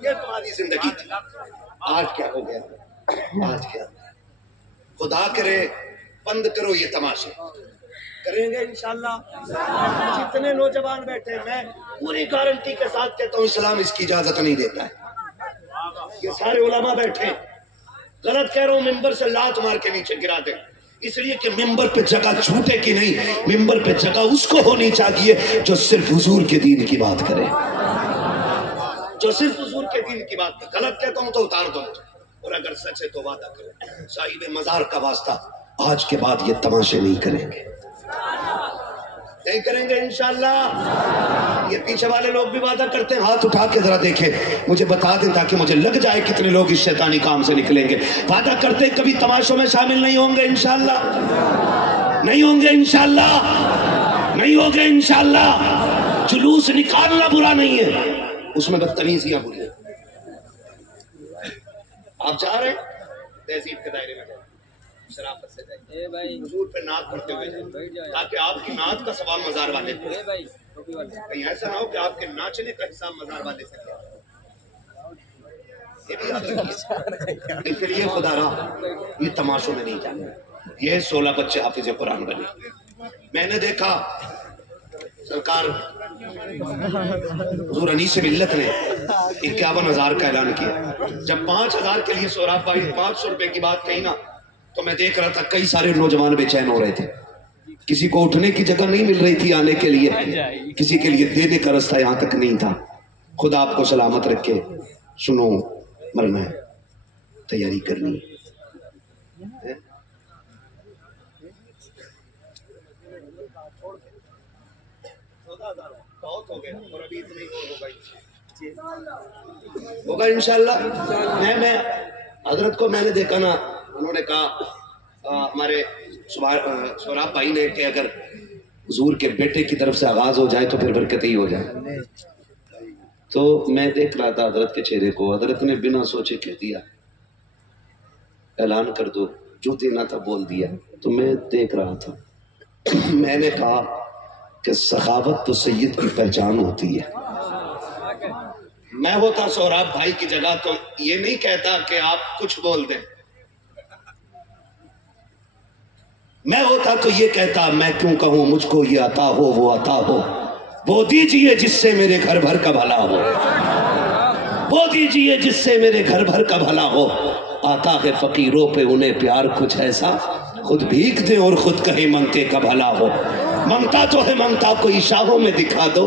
یہ تمہاری زندگی تھی. آج کیا ہو گیا؟ آج کیا؟ خدا کرے بند کرو یہ تماشے. کریں گے انشاءاللہ. جتنے نوجوان بیٹھے, میں پوری گارنٹی کے ساتھ کہتا ہوں اسلام اس کی اجازت نہیں دیتا ہے. یہ سارے علماء بیٹھے, غلط کہہ رہا ہوں, ممبر سے لات مار کے نیچے گرا دیں. اس لیے کہ ممبر پہ جگہ جھوٹے کی نہیں, ممبر پہ جگہ اس کو ہونی چاہیے جو صرف حضور کے دین کی بات کرے, جو صرف حضور کے دین کی بات کرے. غلط کہتا ہوں تو اتار دو, اور اگر سچ ہے تو وعدہ کرو صاحب مزار کا واسطہ آج کے بعد یہ تماشے نہیں کریں گے. نہیں کریں گے انشاءاللہ. یہ پیچھے والے لوگ بھی وعدہ کرتے ہیں, ہاتھ اٹھا کے ذرا دیکھیں, مجھے بتا دیں تاکہ مجھے لگ جائے کتنے لوگ اس شیطانی کام سے نکلیں گے. وعدہ کرتے کبھی تماشوں میں شامل نہیں ہوں گے انشاءاللہ. نہیں ہوں گے انشاءاللہ. نہیں ہوں گے انشاءاللہ. جلوس نکالنا برا نہیں ہے, اس میں بدتمیزیاں بری ہیں. آپ چاہ رہے ہیں تہذیب کے دائرے میں شرافت سے جائیں, حضور پہ نعت پڑھتے ہوئے جائیں, تاکہ آپ کی نعت کا ثواب مزار والے کو. کہیں ایسا نہ ہو کہ آپ کے ناچنے کا حساب مزار والے سے کیا. یہ بھی یاد رکھیے. اس لیے خدا را یہ تماشوں میں نہیں جانا. یہ 16 بچے حافظ قرآن بنے. میں نے دیکھا سرکار حضور انیس ملت نے 51,000 کا اعلان کیا. جب 5,000 کے لیے سوراب بھائی 500 روپے کی بات کہی نا, تو میں دیکھ رہا تھا کئی سارے نوجوان بے چین ہو رہے تھے. کسی کو اٹھنے کی جگہ نہیں مل رہی تھی آنے کے لیے, کسی کے لیے دینے کا رستہ یہاں تک نہیں تھا. خدا آپ کو سلامت رکھے. سنو, مرنا ہے, تیاری کرنی ہے. ہوگا انشاءاللہ. میں حضرت کو میں نے دیکھا نا, انہوں نے کہا ہمارے سوراب بھائی نے کہ اگر حضور کے بیٹے کی طرف سے آغاز ہو جائے تو پھر برکت ہی ہو جائے. تو میں دیکھ رہا تھا حضرت کے چہرے کو, حضرت نے بنا سوچے کہہ دیا اعلان کر دو, جو دینا تھا بول دیا. تو میں دیکھ رہا تھا, میں نے کہا کہ سخاوت تو سید کی پہچان ہوتی ہے. میں ہوتا سوراب بھائی کی جگہ تو یہ نہیں کہتا کہ آپ کچھ بول دیں. میں ہوتا تو یہ کہتا میں کیوں کہوں, مجھ کو یہ عطا ہو وہ عطا ہو, وہ دیجئے جس سے میرے گھر بھر کا بھلا ہو, وہ دیجئے جس سے میرے گھر بھر کا بھلا ہو. آتا ہے فقیروں پہ انہیں پیار کچھ ایسا, خود بھیک دے اور خود کہیں منگتے کا بھلا ہو. منگتا تو ہے منگتا کوئی شاہوں میں دکھا دو,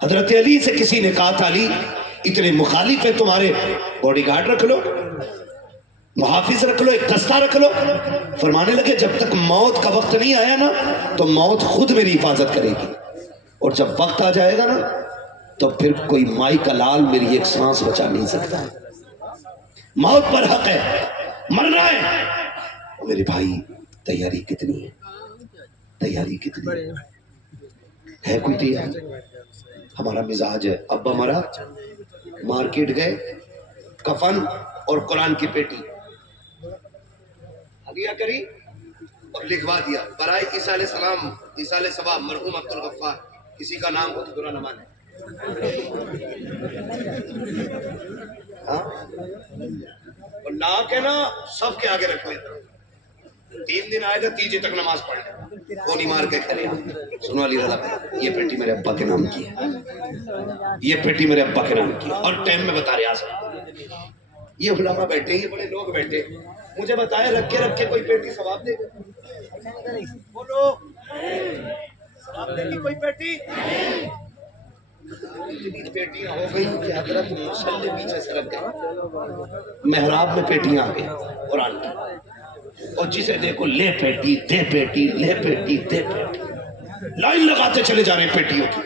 حضرت علی سے کسی نے کہا تھا علی اتنے مخالف ہیں تمہارے، باڈی گارڈ رکھ لو، محافظ رکھ لو، ایک دستہ رکھ لو۔ فرمانے لگے جب تک موت کا وقت نہیں آیا نا تو موت خود میری حفاظت کرے گی، اور جب وقت آ جائے گا نا تو پھر کوئی مائی کا لال میری ایک سانس بچا نہیں سکتا۔ موت پر حق ہے، مرنا ہے۔ میرے بھائی تیاری کتنی ہے، تیاری کتنی ہے کوئی تیاری؟ ہمارا مزاج ہے، ابا مرا، مارکیٹ گئے، کفن اور قرآن کی پیٹی ہدیہ کری اور لکھوا دیا، برائے عیسیٰ علیہ السلام، عیسیٰ علیہ ثواب، مرحوم عبدالغفار، کسی کا نام ہو تو برا نہ مانے۔ ہاں اور لا کے نا سب کے آگے رکھ لیتا، 3 دن آئے گا، تیجے تک نماز پڑھ لے، گولی مار کے کھلے۔ سنو علی رضا بھائی، یہ پیٹی میرے ابا کے نام کی ہے، یہ پیٹی میرے ابا کے نام کی ہے، اور ٹائم میں بتا رہا سب یہ علماء بیٹھے، یہ بڑے لوگ بیٹھے، مجھے بتائے رکھ کے کوئی پیٹی ثواب دے گا؟ بولو ثواب دے گی کوئی پیٹی؟ اتنی پیٹیاں ہو گئی کہ حضرت مصلی پیچھے سے رکھ گئے، محراب میں پیٹیاں آ گئی قرآن کی، اور جسے دیکھو لے پیٹی دے پیٹی، لے پیٹی دے پیٹی، لائن لگاتے چلے جا رہے ہیں پیٹیوں کی۔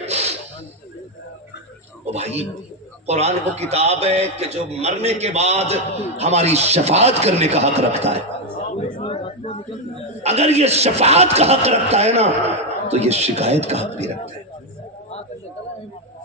او بھائی قرآن وہ کتاب ہے کہ جو مرنے کے بعد ہماری شفاعت کرنے کا حق رکھتا ہے۔ اگر یہ شفاعت کا حق رکھتا ہے نا تو یہ شکایت کا حق بھی رکھتا ہے۔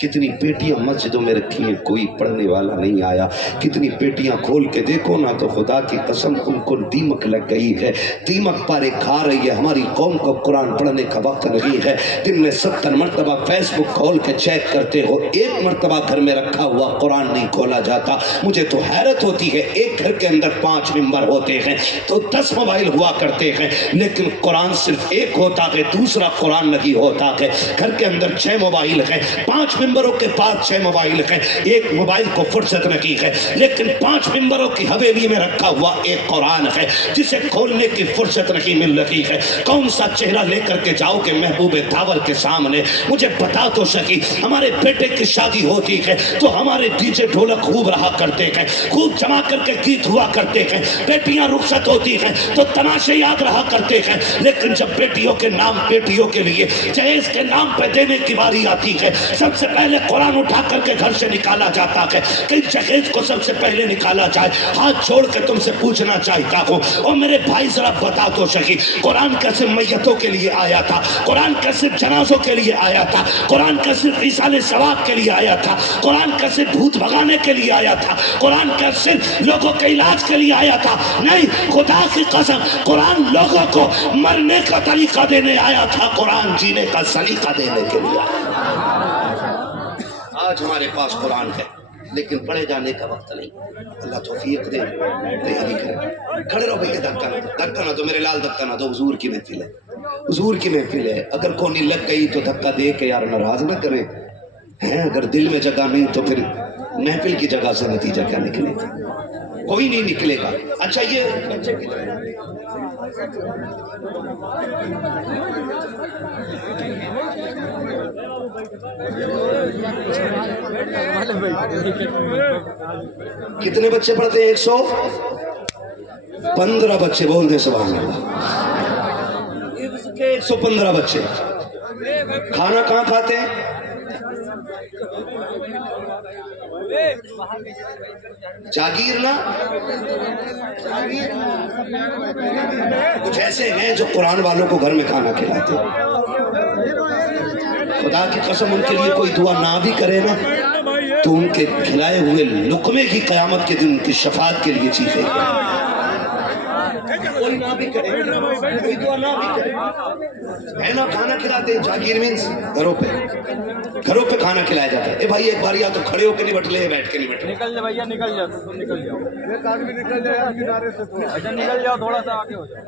کتنی پیٹیاں مسجدوں میں رکھی ہیں، کوئی پڑھنے والا نہیں آیا، کتنی پیٹیاں کھول کے دیکھو نا تو خدا کی قسم ان کو دیمک لگ گئی ہے، دیمک پارے کھا رہی ہے۔ ہماری قوم کو قرآن پڑھنے کا وقت نہیں ہے، دن میں 70 مرتبہ فیس بک کھول کے چیک کرتے ہو، ایک مرتبہ گھر میں رکھا ہوا قرآن نہیں کھولا جاتا۔ مجھے تو حیرت ہوتی ہے، ایک گھر کے اندر 5 ممبر ہوتے ہیں تو 10 موبائل ہوا کرتے ہیں، لیکن قرآن صرف ایک ہوتا ہے، دوسرا قرآن نہیں ہوتا ہے۔ گھر کے اندر 6 موبائل ہیں، 5 ممبروں کے پاس 6 موبائل ہیں، ایک موبائل کو فرصت نہیں ہے، لیکن 5 ممبروں کی حویلی میں رکھا ہوا ایک قرآن ہے جسے کھولنے کی فرصت نہیں مل رہی ہے۔ کون سا چہرہ لے کر کے جاؤ کہ محبوب داور کے سامنے؟ مجھے بتا تو سکی، ہمارے بیٹے کی شادی ہوتی ہے تو ہمارے ڈی جے ڈھولک خوب رہا کرتے ہیں، خوب جما کر کے گیت ہوا کرتے ہیں، بیٹیاں رخصت ہوتی ہیں تو تماشے یاد رہا کرتے ہیں، لیکن جب بیٹیوں کے نام بیٹیوں کے لیے جہیز کے نام پہ دینے کی باری آتی ہے، سب سے پہلے قرآن اٹھا کر کے گھر سے نکالا جاتا ہے کہ جہیز کو سب سے پہلے نکالا جائے۔ ہاتھ چھوڑ کے تم سے پوچھنا چاہتا ہوں، اور میرے بھائی ذرا بتا تو سکی، قرآن کیسے میتوں کے لیے آیا تھا؟ قرآن کیسے جنازوں کے لیے آیا تھا؟ قرآن کیسے ایصال ثواب کے لیے آیا تھا؟ قرآن کیسے بھوت بھگانے کے لیے آیا تھا؟ قرآن کیسے لوگوں کے علاج کے لیے آیا تھا؟ نہیں، خدا کی قسم، قرآن لوگوں کو مرنے کا طریقہ دینے آیا تھا، قرآن جینے کا سلیقہ دینے کے لیے آیا۔ آج ہمارے پاس قرآن ہے لیکن پڑھے جانے کا وقت نہیں۔ اللہ توفیق دے، تیاری کریں، کھڑے رہو بھئی، دھکا نہ دو، دھکا نہ دو میرے لال، دھکا نہ دو، حضور کی محفل ہے، حضور کی محفل ہے۔ اگر کونی لگ گئی تو دھکا دے کے یار ناراض نہ کریں، ہیں اگر دل میں جگہ نہیں تو پھر محفل کی جگہ سے نتیجہ کیا نکلے گا؟ کوئی نہیں نکلے گا۔ اچھا یہ بچے کی کتنے بچے پڑھتے ہیں؟ 115 بچے، بول دیں سبحان اللہ۔ 115 بچے کھانا کہاں کھاتے ہیں؟ جاگیر نا، کچھ ایسے ہیں جو قرآن والوں کو گھر میں کھانا کھلاتے ہیں۔ خدا کی قسم ان کے لیے کوئی دعا نہ بھی کرے نا تو ان کے کھلائے ہوئے لقمے کی قیامت کے دن ان کی شفاعت کے لیے چیخے گا۔ کوئی نہ بھی کرے، کوئی دعا نہ بھی کرے، ہے نا کھانا کھلاتے ہیں۔ جاگیر مینس گھروں پہ کھانا کھلایا جاتا ہے۔ اے بھائی ایک بار یا تو کھڑے ہو کے نہیں بٹ لے، بیٹھ کے نہیں بٹ لے، نکل جا بھیا، نکل جا، نکل جاؤ، ایک آدمی نکل جائے کنارے سے، اچھا نکل جاؤ، تھوڑا سا آگے ہو جائے۔